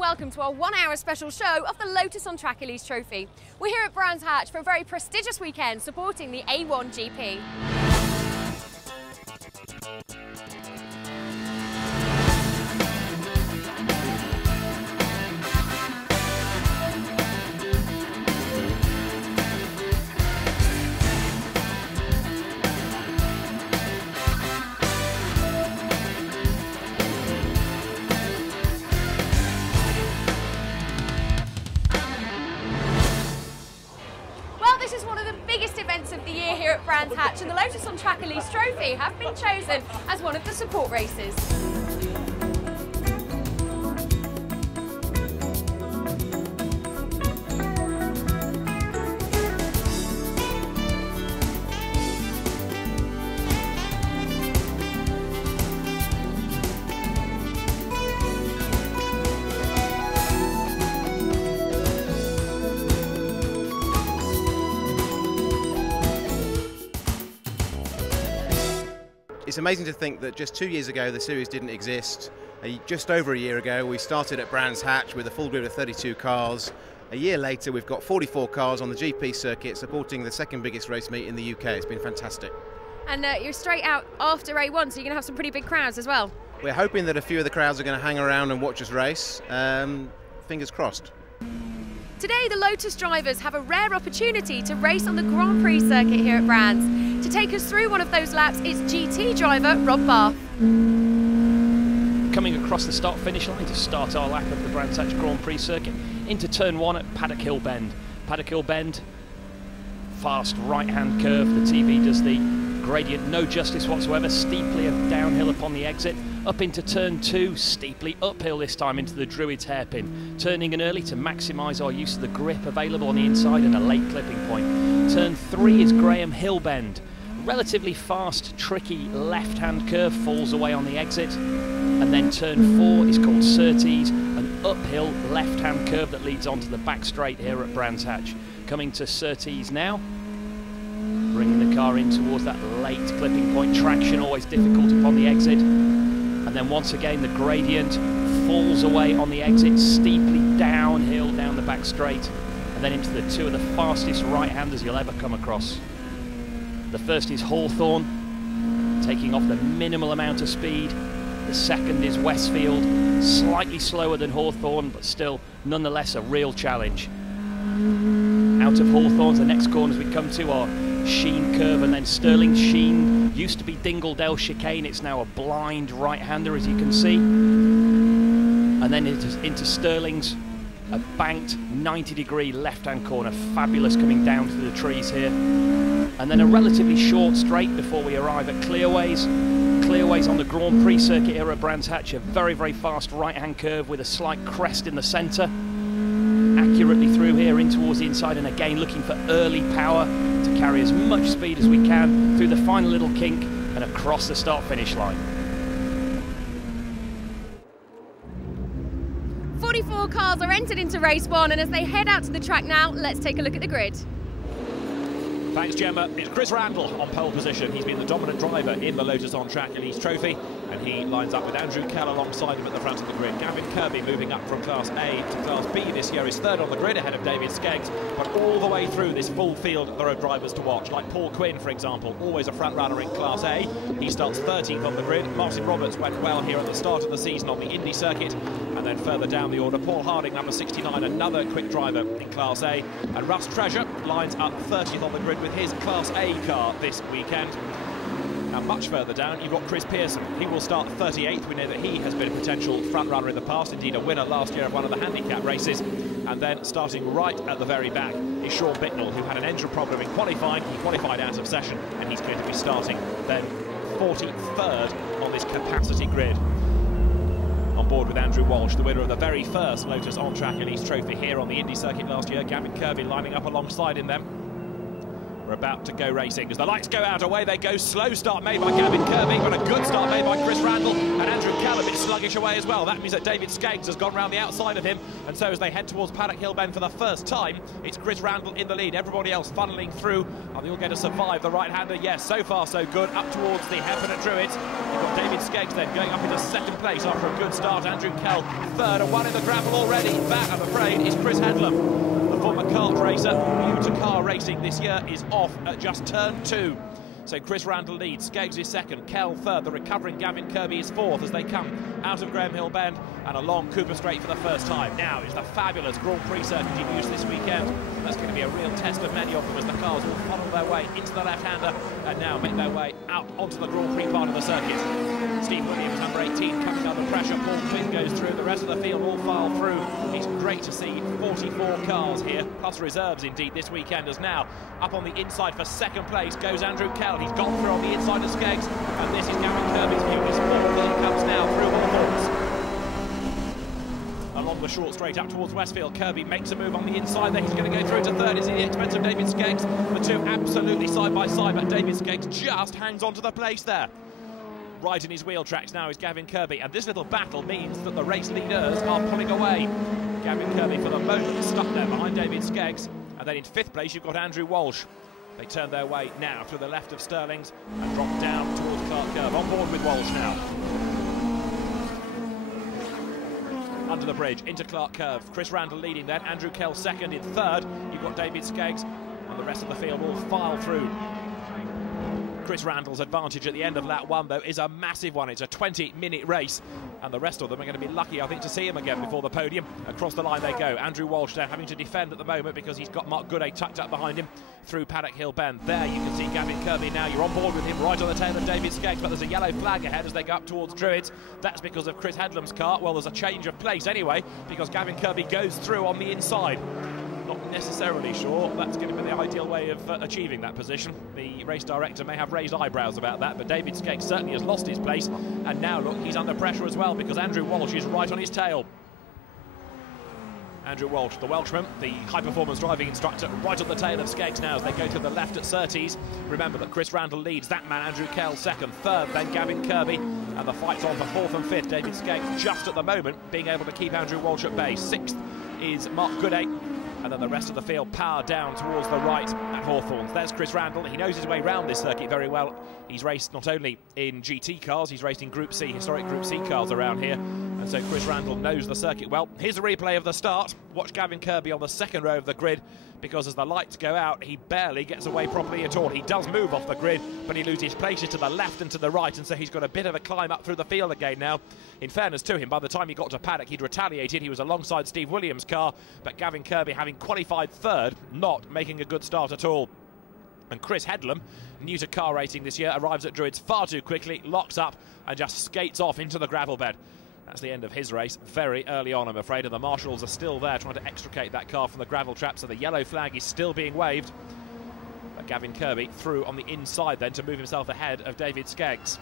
welcome to our 1 hour special show of the Lotus on Track Elise Trophy. We're here at Brands Hatch for a very prestigious weekend supporting the A1GP. This is one of the biggest events of the year here at Brands Hatch, and the Lotus on Track Elise Trophy have been chosen as one of the support races. It's amazing to think that just 2 years ago the series didn't exist. Just over a year ago we started at Brands Hatch with a full grid of 32 cars. A year later we've got 44 cars on the GP circuit supporting the second biggest race meet in the UK. It's been fantastic. And you're straight out after A1, so you're going to have some pretty big crowds as well. We're hoping that a few of the crowds are going to hang around and watch us race. Fingers crossed. Today the Lotus drivers have a rare opportunity to race on the Grand Prix circuit here at Brands. To take us through one of those laps is GT driver Rob Bath. Coming across the start-finish line to start our lap of the Brands Hatch Grand Prix circuit into turn 1 at Paddock Hill Bend. Paddock Hill Bend, fast right-hand curve. The TV does the gradient no justice whatsoever, steeply downhill upon the exit. Up into turn 2, steeply uphill this time into the Druids hairpin. Turning in early to maximise our use of the grip available on the inside and a late clipping point. Turn 3 is Graham Hill Bend. Relatively fast, tricky left-hand curve, falls away on the exit. And then turn 4 is called Surtees, an uphill left-hand curve that leads onto the back straight here at Brands Hatch. Coming to Surtees now. Bringing the car in towards that late clipping point. Traction always difficult upon the exit. And then once again the gradient falls away on the exit, steeply downhill down the back straight, and then into the two of the fastest right-handers you'll ever come across. The first is Hawthorne, taking off the minimal amount of speed. The second is Westfield, slightly slower than Hawthorne, but still nonetheless a real challenge. Out of Hawthorne's, the next corners we come to are Sheen curve and then Stirling. Sheen used to be Dingledale chicane, it's now a blind right-hander as you can see. And then into Stirling's, a banked 90-degree left-hand corner, fabulous coming down through the trees here. And then a relatively short straight before we arrive at Clearways. Clearways on the Grand Prix circuit here at Brands Hatch, a very, very fast right-hand curve with a slight crest in the centre. Accurately through here in towards the inside, and again looking for early power to carry as much speed as we can through the final little kink and across the start-finish line. 44 cars are entered into race 1, and as they head out to the track now, let's take a look at the grid. Thanks, Gemma. It's Chris Randall on pole position. He's been the dominant driver in the Lotus on Track Elise Trophy, and he lines up with Andrew Kell alongside him at the front of the grid. Gavin Kirby moving up from Class A to Class B this year is third on the grid ahead of David Skeggs, but all the way through this full field there are drivers to watch, like Paul Quinn, for example, always a front runner in Class A. He starts 13th on the grid. Martin Roberts went well here at the start of the season on the Indy circuit, and then further down the order, Paul Harding, number 69, another quick driver in Class A, and Russ Treasure lines up 30th on the grid with his Class A car this weekend. Now, much further down, you've got Chris Pearson. He will start 38th. We know that he has been a potential front-runner in the past, indeed a winner last year of one of the handicap races. And then starting right at the very back is Sean Bicknell, who had an engine problem in qualifying. He qualified out of session, and he's going to be starting then 43rd on this capacity grid. On board with Andrew Walsh, the winner of the very first Lotus on Track Elise Trophy here on the Indy circuit last year. Gavin Kirby lining up alongside in them. We're about to go racing as the lights go out, away they go. Slow start made by Gavin Kirby, but a good start made by Chris Randall. And Andrew Kell a bit sluggish away as well. That means that David Skeggs has gone round the outside of him, and so as they head towards Paddock Hill Bend for the first time, it's Chris Randall in the lead. Everybody else funneling through. Are they all going to survive the right-hander? Yes, so far so good. Up towards the Hampton Druids. You've got David Skeggs then going up into second place after a good start. Andrew Kell third, and one in the gravel already. That, I'm afraid, is Chris Headlam. The former kart racer, new to car racing this year, is off at just turn 2. So Chris Randall leads, Skeggs is second, Kell third, the recovering Gavin Kirby is fourth as they come out of Graham Hill Bend and along Cooper Straight for the first time. Now is the fabulous Grand Prix circuit in use this weekend. That's going to be a real test of many of them as the cars will funnel their way into the left-hander and now make their way out onto the Grand Prix part of the circuit. Steve Williams, number 18, coming under pressure. Paul Quinn goes through, the rest of the field all file through. It's great to see 44 cars here, plus reserves indeed this weekend, as now up on the inside for second place goes Andrew Kell. He's gone through on the inside of Skeggs, and this is Gavin Kirby's view. He comes now through Hawthorns. Along the short straight up towards Westfield, Kirby makes a move on the inside there. He's going to go through to third. Is at the expense of David Skeggs. The two absolutely side by side, but David Skeggs just hangs on to the place there. Right in his wheel tracks now is Gavin Kirby, and this little battle means that the race leaders are pulling away. Gavin Kirby for the moment stuck there behind David Skeggs, and then in fifth place you've got Andrew Walsh. They turn their way now through the left of Stirling's and drop down towards Clark Curve. On board with Walsh now. Under the bridge, into Clark Curve. Chris Randall leading then. Andrew Kell second. In third, you've got David Skeggs, and the rest of the field will file through. Chris Randall's advantage at the end of lap 1, though, is a massive one. It's a 20-minute race, and the rest of them are going to be lucky, I think, to see him again before the podium. Across the line they go. Andrew Walsh there having to defend at the moment because he's got Mark Gooday tucked up behind him through Paddock Hill Bend. There you can see Gavin Kirby now. You're on board with him right on the tail of David Skeggs, but there's a yellow flag ahead as they go up towards Druids. That's because of Chris Headlam's car. Well, there's a change of place anyway because Gavin Kirby goes through on the inside. Not necessarily sure that's going to be the ideal way of achieving that position. The race director may have raised eyebrows about that, but David Skeggs certainly has lost his place, and now look, he's under pressure as well because Andrew Walsh is right on his tail. Andrew Walsh, the Welshman, the high-performance driving instructor, right on the tail of Skeggs now as they go to the left at Surtees. Remember that Chris Randall leads, that man Andrew Kell second, third then Gavin Kirby, and the fight's on for fourth and fifth. David Skeggs just at the moment being able to keep Andrew Walsh at bay. Sixth is Mark Gooday, and then the rest of the field power down towards the right at Hawthorns. There's Chris Randall. He knows his way round this circuit very well. He's raced not only in GT cars, he's raced in Group C, historic Group C cars around here. And so Chris Randall knows the circuit well. Here's a replay of the start. Watch Gavin Kirby on the second row of the grid, because as the lights go out, he barely gets away properly at all. He does move off the grid, but he loses places to the left and to the right, and so he's got a bit of a climb up through the field again now. In fairness to him, by the time he got to Paddock, he'd retaliated. He was alongside Steve Williams' car, but Gavin Kirby, having qualified third, not making a good start at all. And Chris Headlam, new to car racing this year, arrives at Druids far too quickly, locks up and just skates off into the gravel bed. That's the end of his race very early on, I'm afraid, and the marshals are still there trying to extricate that car from the gravel trap, so the yellow flag is still being waved. But Gavin Kirby through on the inside then to move himself ahead of David Skeggs.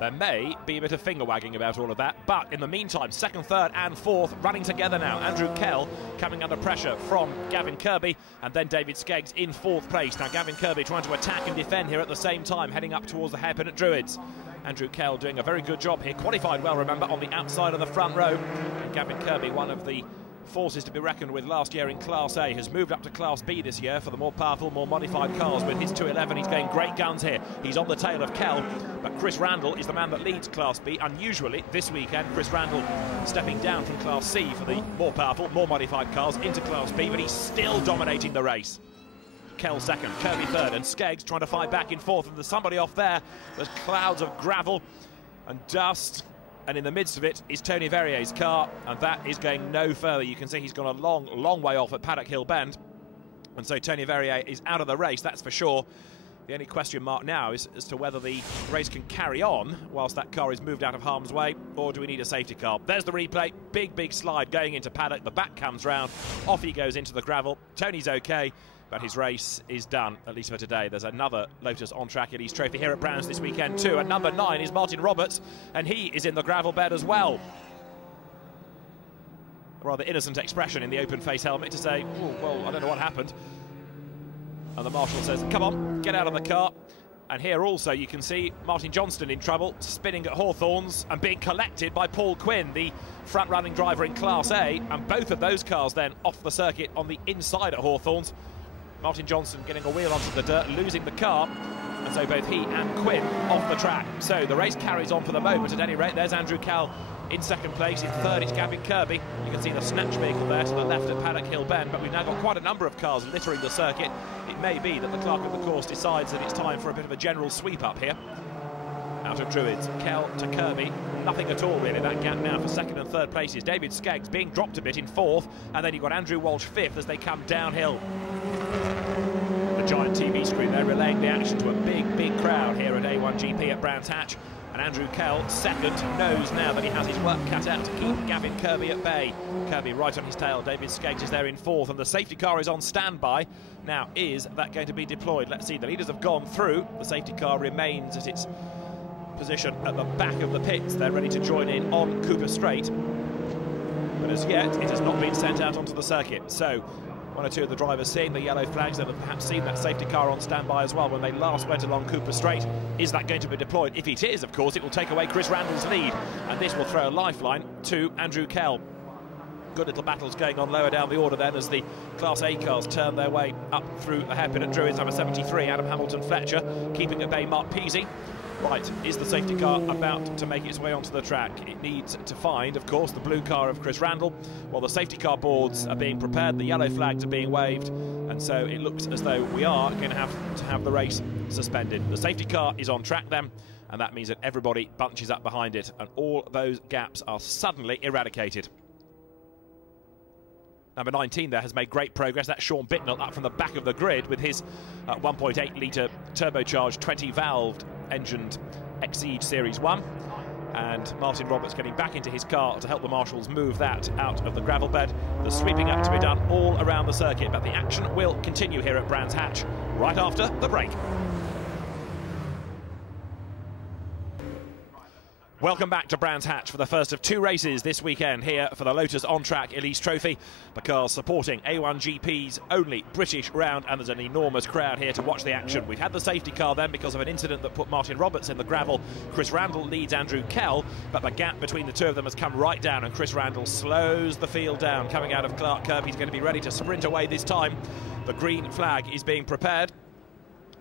There may be a bit of finger wagging about all of that, but in the meantime, second, third and fourth running together now. Andrew Kell coming under pressure from Gavin Kirby, and then David Skeggs in fourth place. Now Gavin Kirby trying to attack and defend here at the same time, heading up towards the hairpin at Druids. Andrew Kell doing a very good job here, qualified well, remember, on the outside of the front row. And Gavin Kirby, one of the forces to be reckoned with last year in Class A, has moved up to Class B this year for the more powerful, more modified cars. With his 211, he's going great guns here. He's on the tail of Kell, but Chris Randall is the man that leads Class B. Unusually, this weekend, Chris Randall stepping down from Class C for the more powerful, more modified cars into Class B, but he's still dominating the race. Kell second, Kirby third, and Skeggs trying to fight back in fourth, and there's somebody off there. There's clouds of gravel and dust, and in the midst of it is Tony Verrier's car, and that is going no further. You can see he's gone a long way off at Paddock Hill Bend, and so Tony Verrier is out of the race, that's for sure. The only question mark now is as to whether the race can carry on whilst that car is moved out of harm's way, or do we need a safety car? There's the replay, big slide going into Paddock, the back comes round, off he goes into the gravel. Tony's okay, but his race is done, at least for today. There's another Lotus on-track Elise trophy here at Brands this weekend too. At number 9 is Martin Roberts, and he is in the gravel bed as well. A rather innocent expression in the open face helmet to say, oh, well, I don't know what happened. And the marshal says, come on, get out of the car. And here also you can see Martin Johnston in trouble, spinning at Hawthorns and being collected by Paul Quinn, the front-running driver in Class A, and both of those cars then off the circuit on the inside at Hawthorns. Martin Johnston getting a wheel onto the dirt, losing the car, and so both he and Quinn off the track. So the race carries on for the moment. At any rate, there's Andrew Cal in second place. In third, it's Gavin Kirby. You can see the snatch vehicle there to the left at Paddock Hill Bend, but we've now got quite a number of cars littering the circuit. It may be that the clerk of the course decides that it's time for a bit of a general sweep up here. Out of Druids, Kell to Kirby, nothing at all really, that gap now for second and third places. David Skeggs being dropped a bit in fourth, and then you've got Andrew Walsh fifth as they come downhill. The giant TV screen there relaying the action to a big crowd here at A1GP at Brands Hatch. And Andrew Kell, second, knows now that he has his work cut out to keep Gavin Kirby at bay. Kirby right on his tail, David Skeggs is there in fourth, and the safety car is on standby. Now, is that going to be deployed? Let's see, the leaders have gone through. The safety car remains at its position at the back of the pits. They're ready to join in on Cooper Straight. But as yet, it has not been sent out onto the circuit. So, one or two of the drivers seeing the yellow flags and have perhaps seen that safety car on standby as well when they last went along Cooper Straight. Is that going to be deployed? If it is, of course, it will take away Chris Randall's lead, and this will throw a lifeline to Andrew Kell. Good little battles going on lower down the order then as the Class A cars turn their way up through the hairpin at Druids. Number 73, Adam Hamilton-Fletcher, keeping at bay Mark Peasy. Right, is the safety car about to make its way onto the track? It needs to find, of course, the blue car of Chris Randall. While the safety car boards are being prepared, the yellow flags are being waved, and so it looks as though we are going to have the race suspended. The safety car is on track then, and that means that everybody bunches up behind it, and all those gaps are suddenly eradicated. Number 19 there has made great progress. That's Sean Bittnell up from the back of the grid with his 1.8 litre turbocharged 20-valved engined Exige Series 1. And Martin Roberts getting back into his car to help the marshals move that out of the gravel bed. The sweeping up to be done all around the circuit, but the action will continue here at Brands Hatch right after the break. Welcome back to Brands Hatch for the first of two races this weekend here for the Lotus on-track Elise Trophy. The cars supporting A1GP's only British round, and there's an enormous crowd here to watch the action. We've had the safety car then because of an incident that put Martin Roberts in the gravel. Chris Randall leads Andrew Kell, but the gap between the two of them has come right down, and Chris Randall slows the field down. Coming out of Clark Curve, he's going to be ready to sprint away this time. The green flag is being prepared.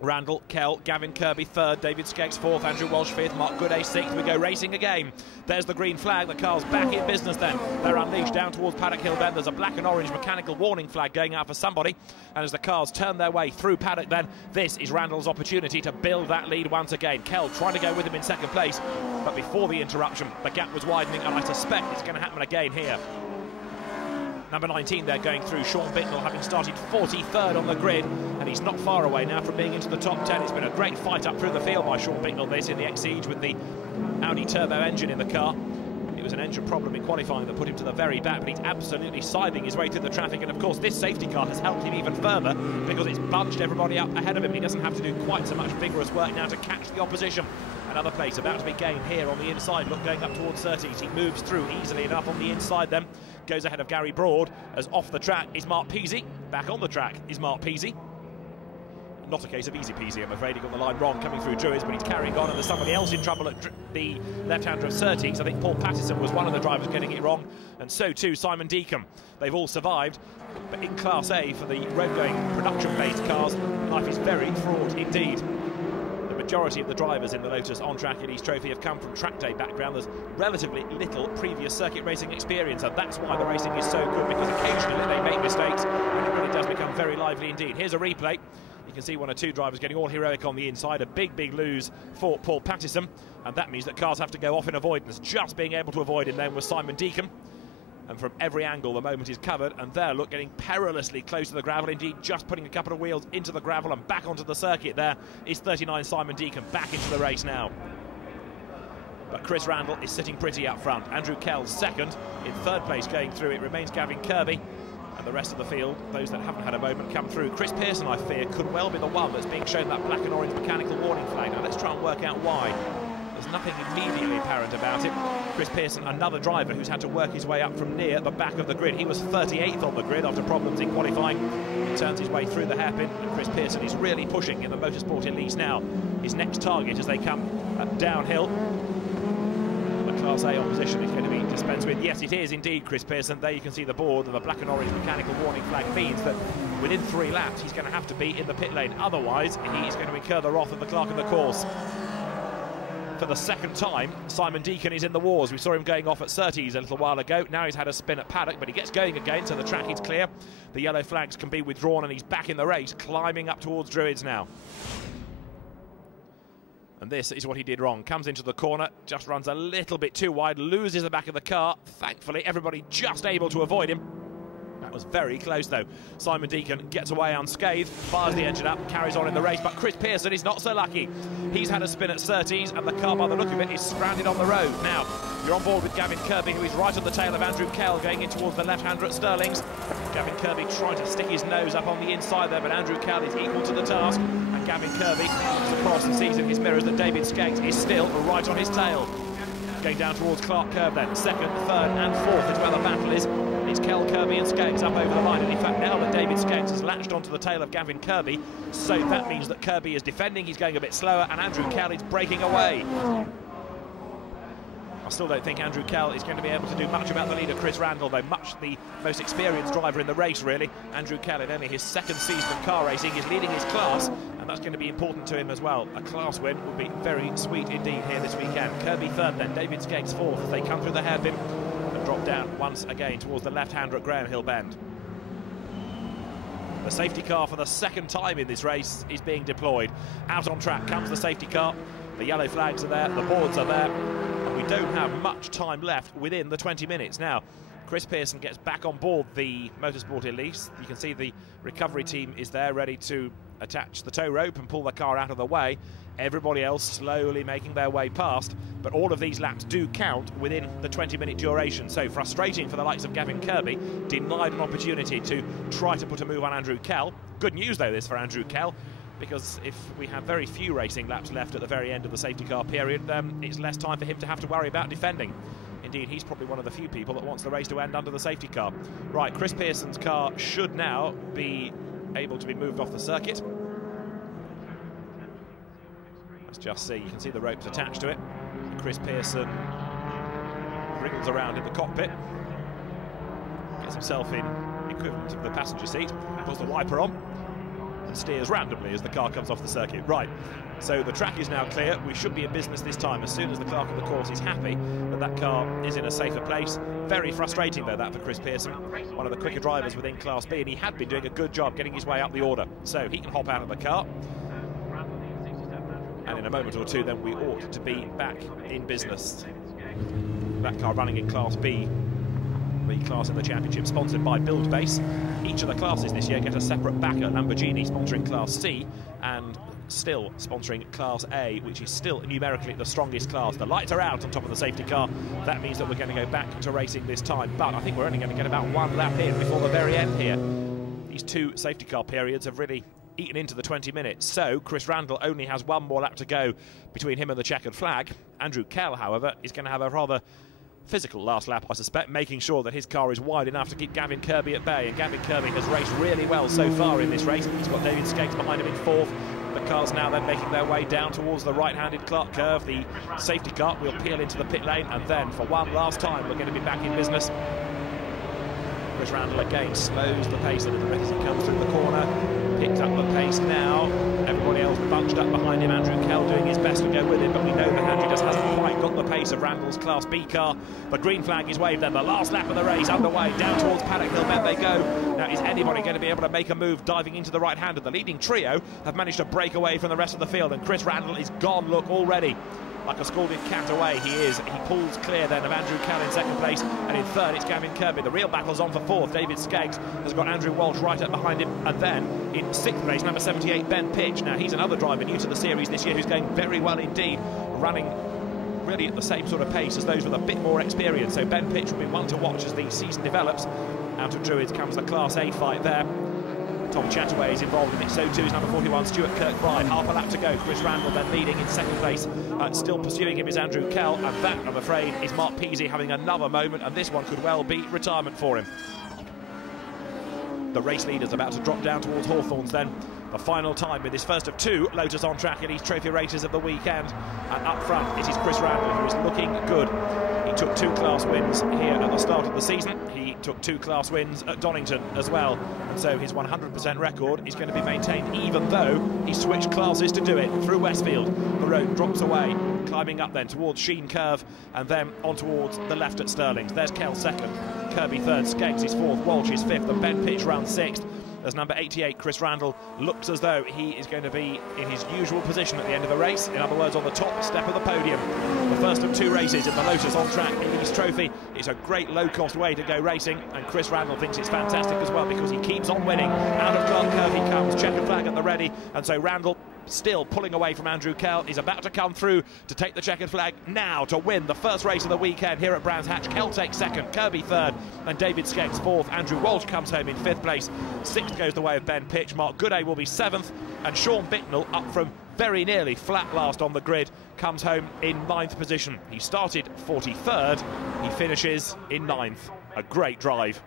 Randall, Kell, Gavin Kirby third, David Skeggs fourth, Andrew Walsh fifth, Mark Gooday sixth. We go racing again. There's the green flag. The car's back in business then. They're unleashed down towards Paddock Hill Bend. There's a black and orange mechanical warning flag going out for somebody. And as the cars turn their way through Paddock then, this is Randall's opportunity to build that lead once again. Kell trying to go with him in second place, but before the interruption, the gap was widening, and I suspect it's going to happen again here. Number 19 there going through, Sean Bittnell, having started 43rd on the grid, and he's not far away now from being into the top 10. It's been a great fight up through the field by Sean Bittnell, this in the Exige with the Audi turbo engine in the car. It was an engine problem in qualifying that put him to the very back, but he's absolutely scything his way through the traffic, and of course this safety car has helped him even further because it's bunched everybody up ahead of him. He doesn't have to do quite so much vigorous work now to catch the opposition. Another place about to be gained here on the inside. Look, going up towards Surtees. He moves through easily enough on the inside then. Goes ahead of Gary Broad. As off the track is Mark Peasy. Back on the track is Mark Peasy. Not a case of easy peasy, I'm afraid. He got the line wrong coming through Druids, but he's carrying on, and there's somebody else in trouble at the left-hander of Surtees. I think Paul Pattison was one of the drivers getting it wrong, and so too Simon Deacon. They've all survived, but in Class A for the road-going production-based cars, life is very fraught indeed. The majority of the drivers in the Lotus on-track Elise Trophy have come from track day background. There's relatively little previous circuit racing experience, and that's why the racing is so good, because occasionally they make mistakes and it really does become very lively indeed. Here's a replay. You can see one or two drivers getting all heroic on the inside. A big lose for Paul Pattison, and that means that cars have to go off in avoidance. Just being able to avoid him then was Simon Deacon. And from every angle the moment is covered, and there, look, getting perilously close to the gravel, indeed just putting a couple of wheels into the gravel and back onto the circuit. There is 39 Simon Deacon back into the race now. But Chris Randall is sitting pretty up front. Andrew Kell second. In third place going through it remains Gavin Kirby, and the rest of the field, those that haven't had a moment, come through. Chris Pearson, I fear, could well be the one that's being shown that black and orange mechanical warning flag. Now let's try and work out why. There's nothing immediately apparent about it. Chris Pearson, another driver who's had to work his way up from near the back of the grid. He was 38th on the grid after problems in qualifying. He turns his way through the hairpin, and Chris Pearson is really pushing in the Motorsport Elise now. his next target as they come downhill. The Class A opposition is going to be dispensed with. Yes, it is indeed, Chris Pearson. There you can see the board, and the black and orange mechanical warning flag means that within 3 laps he's going to have to be in the pit lane. Otherwise, he is going to incur the wrath of the clerk of the course. For the second time, Simon Deacon is in the wars. We saw him going off at Surtees a little while ago. Now he's had a spin at Paddock, but he gets going again, so the track is clear. The yellow flags can be withdrawn, and he's back in the race, climbing up towards Druids now. And this is what he did wrong. Comes into the corner, just runs a little bit too wide, loses the back of the car. Thankfully, everybody just able to avoid him. That was very close, though. Simon Deacon gets away unscathed, fires the engine up, carries on in the race, but Chris Pearson is not so lucky. He's had a spin at Surtees, and the car, by the look of it, is stranded on the road. Now, you're on board with Gavin Kirby, who is right on the tail of Andrew Kell, going in towards the left-hander at Stirling's. Gavin Kirby trying to stick his nose up on the inside there, but Andrew Kell is equal to the task. And Gavin Kirby looks across and sees in his mirrors that David Skeggs is still right on his tail. Going down towards Clark Curve then. Second, third and fourth is where the battle is. It's Kell, Kirby and Skeggs up over the line. And in fact, now that David Skeggs has latched onto the tail of Gavin Kirby, so that means that Kirby is defending, he's going a bit slower, and Andrew Kell is breaking away. I still don't think Andrew Kell is going to be able to do much about the leader, Chris Randall, though much the most experienced driver in the race, really. Andrew Kell, in only his second season of car racing, is leading his class, and that's going to be important to him as well. A class win would be very sweet indeed here this weekend. Kirby third then, David Skeggs fourth as they come through the hairpin and drop down once again towards the left-hander at Graham Hill Bend. The safety car for the second time in this race is being deployed. Out on track comes the safety car. The yellow flags are there, the boards are there. We don't have much time left within the 20 minutes. Now, Chris Pearson gets back on board the Motorsport Elise. You can see the recovery team is there ready to attach the tow rope and pull the car out of the way. Everybody else slowly making their way past, but all of these laps do count within the 20-minute duration. So frustrating for the likes of Gavin Kirby, denied an opportunity to try to put a move on Andrew Kell. Good news, though, this for Andrew Kell, because if we have very few racing laps left at the very end of the safety car period, it's less time for him to have to worry about defending. Indeed, he's probably one of the few people that wants the race to end under the safety car. Right, Chris Pearson's car should now be able to be moved off the circuit. Let's just see, you can see the ropes attached to it. And Chris Pearson wriggles around in the cockpit, gets himself in equivalent of the passenger seat, puts the wiper on, and steers randomly as the car comes off the circuit. Right, so the track is now clear. We should be in business this time as soon as the clerk of the course is happy that that car is in a safer place. Very frustrating, though, that for Chris Pearson, one of the quicker drivers within Class B, and he had been doing a good job getting his way up the order. So he can hop out of the car. And in a moment or two, then we ought to be back in business. That car running in Class B, the class in the championship, sponsored by Buildbase. Each of the classes this year get a separate backer. Lamborghini sponsoring Class C and still sponsoring Class A, which is still numerically the strongest class. The lights are out on top of the safety car. That means that we're going to go back to racing this time, but I think we're only going to get about one lap in before the very end here. These two safety car periods have really eaten into the 20 minutes, so Chris Randall only has one more lap to go between him and the checkered flag. Andrew Kell, however, is going to have a rather physical last lap, I suspect, making sure that his car is wide enough to keep Gavin Kirby at bay, and Gavin Kirby has raced really well so far in this race. He's got David Skeggs behind him in fourth. The cars now then making their way down towards the right-handed Clark Curve. The safety car will peel into the pit lane, and then for one last time we're going to be back in business. Chris Randall again slows the pace a little bit as he comes through the corner, picks up the pace now. Everybody else bunched up behind him. Andrew Kell doing his best to go with him, but we know that Andrew just hasn't quite got the pace of Randall's Class B car. The green flag is waved then. The last lap of the race underway. Down towards Paddock Hill Bend they go. Now, is anybody going to be able to make a move diving into the right-hander? The leading trio have managed to break away from the rest of the field, and Chris Randall is gone, look, already. Like a scalded cat away he is. He pulls clear then of Andrew Kell in second place, and in third it's Gavin Kirby. The real battle's on for fourth. David Skeggs has got Andrew Walsh right up behind him, and then in sixth place number 78 Ben Pitch. Now he's another driver new to the series this year who's going very well indeed, running really at the same sort of pace as those with a bit more experience. So Ben Pitch will be one to watch as the season develops. Out of Druids comes the Class A fight there. Tom Chataway is involved in it, so too is number 41, Stuart Kirkbride. Half a lap to go. Chris Randall then leading in second place. Still pursuing him is Andrew Kell, and that, I'm afraid, is Mark Peasy having another moment, and this one could well be retirement for him. The race leader's about to drop down towards Hawthorns then. The final time with his first of 2 Lotus on Track Elise Trophy races of the weekend. And up front it is Chris Randall, who is looking good. He took 2 class wins here at the start of the season. He took 2 class wins at Donington as well. And so his 100% record is going to be maintained, even though he switched classes to do it. Through Westfield, the road drops away, climbing up then towards Sheen Curve, and then on towards the left at Stirlings. There's Kell second, Kirby third, Skeggs is fourth, Walsh is fifth, and Ben Pitch round 6th. As number 88, Chris Randall, looks as though he is going to be in his usual position at the end of the race. In other words, on the top step of the podium. The first of 2 races in the Lotus on Track Elise Trophy. It's a great low-cost way to go racing, and Chris Randall thinks it's fantastic as well because he keeps on winning. Out of Clark Curve he comes, checkered flag at the ready, and so Randall, still pulling away from Andrew Kell, is about to come through to take the checkered flag now to win the first race of the weekend here at Brands Hatch. Kell takes second, Kirby third, and David Skeggs fourth. Andrew Walsh comes home in 5th place. 6th goes the way of Ben Pitch. Mark Gooday will be 7th, and Sean Bicknell, up from very nearly flat last on the grid, comes home in 9th position. He started 43rd, he finishes in 9th. A great drive.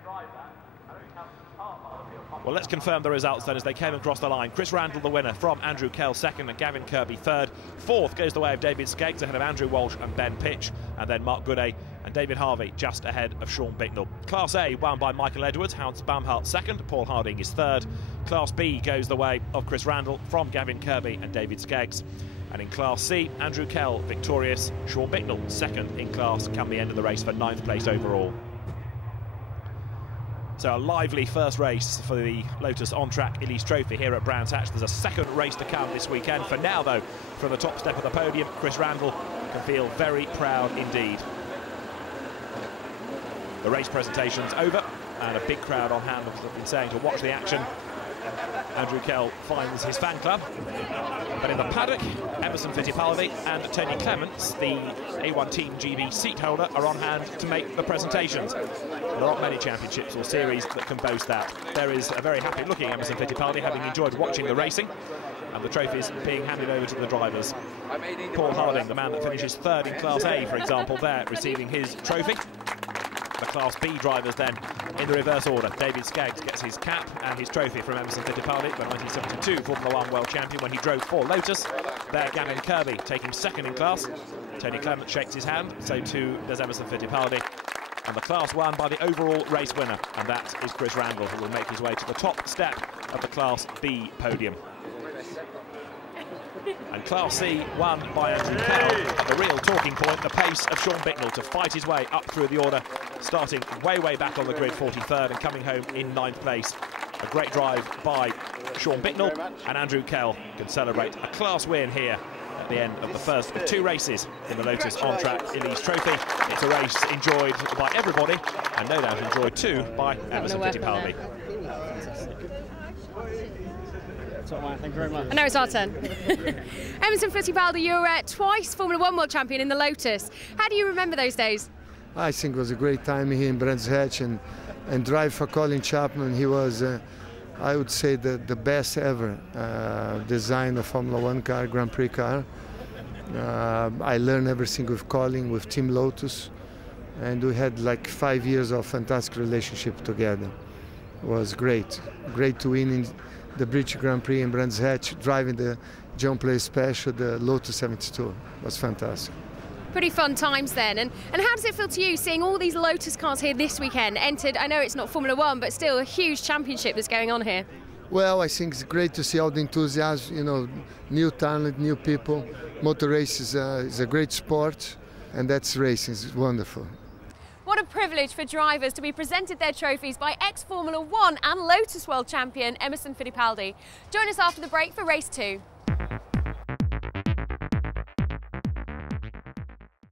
Well, let's confirm the results then as they came across the line. Chris Randall the winner from Andrew Kell second, and Gavin Kirby third. 4th goes the way of David Skeggs ahead of Andrew Walsh and Ben Pitch, and then Mark Gooday and David Harvey just ahead of Sean Bicknell. Class A won by Michael Edwards, Hans Bamhart second, Paul Harding is third. Class B goes the way of Chris Randall from Gavin Kirby and David Skeggs. And in Class C, Andrew Kell victorious, Sean Bicknell second in class come the end of the race for 9th place overall. So a lively first race for the Lotus on Track Elise Trophy here at Brands Hatch. There's a second race to come this weekend. For now, though, from the top step of the podium, Chris Randall can feel very proud indeed. The race presentation's over, and a big crowd on hand, as I've been saying, to watch the action. Andrew Kell finds his fan club. But in the paddock, Emerson Fittipaldi and Tony Clements, the A1GP seat holder, are on hand to make the presentations. There aren't many championships or series that can boast that. There is a very happy-looking Emerson Fittipaldi, having enjoyed watching the racing, and the trophies being handed over to the drivers. Paul Harding, the man that finishes 3rd in Class A, for example, there, receiving his trophy. The Class B drivers then in the reverse order. David Skeggs gets his cap and his trophy from Emerson Fittipaldi, the 1972 Formula 1 World Champion when he drove for Lotus. There, Gavin Kirby taking 2nd in class. Tony Clement shakes his hand, so too does Emerson Fittipaldi. And the class won by the overall race winner, and that is Chris Randall, who will make his way to the top step of the Class B podium. And Class C won by Andrew Kell. But the real talking point, the pace of Sean Bicknell to fight his way up through the order, starting way back on the grid, 43rd, and coming home in 9th place. A great drive by Sean Bicknell, and Andrew Kell can celebrate a class win here at the end of the first of 2 races in the Lotus on Track Elise Trophy. It's a race enjoyed by everybody, and no doubt enjoyed too by Emerson Fittipaldi. Thank you very much. I know it's our turn. Emerson Fittipaldi, you're twice Formula 1 World Champion in the Lotus. How do you remember those days? I think it was a great time here in Brands Hatch, and drive for Colin Chapman. He was, I would say, the best ever design of Formula 1 car, Grand Prix car. I learned everything with Colin, with Team Lotus, and we had like 5 years of fantastic relationship together. It was great to win in the British Grand Prix in Brands Hatch, driving the John Player Special, the Lotus 72. It was fantastic. Pretty fun times then. And how does it feel to you seeing all these Lotus cars here this weekend entered? I know it's not Formula 1, but still a huge championship that's going on here. Well, I think it's great to see all the enthusiasm, you know, new talent, new people. Motor race is a great sport, and that's racing. It's wonderful. What a privilege for drivers to be presented their trophies by ex-Formula 1 and Lotus World Champion Emerson Fittipaldi. Join us after the break for race 2.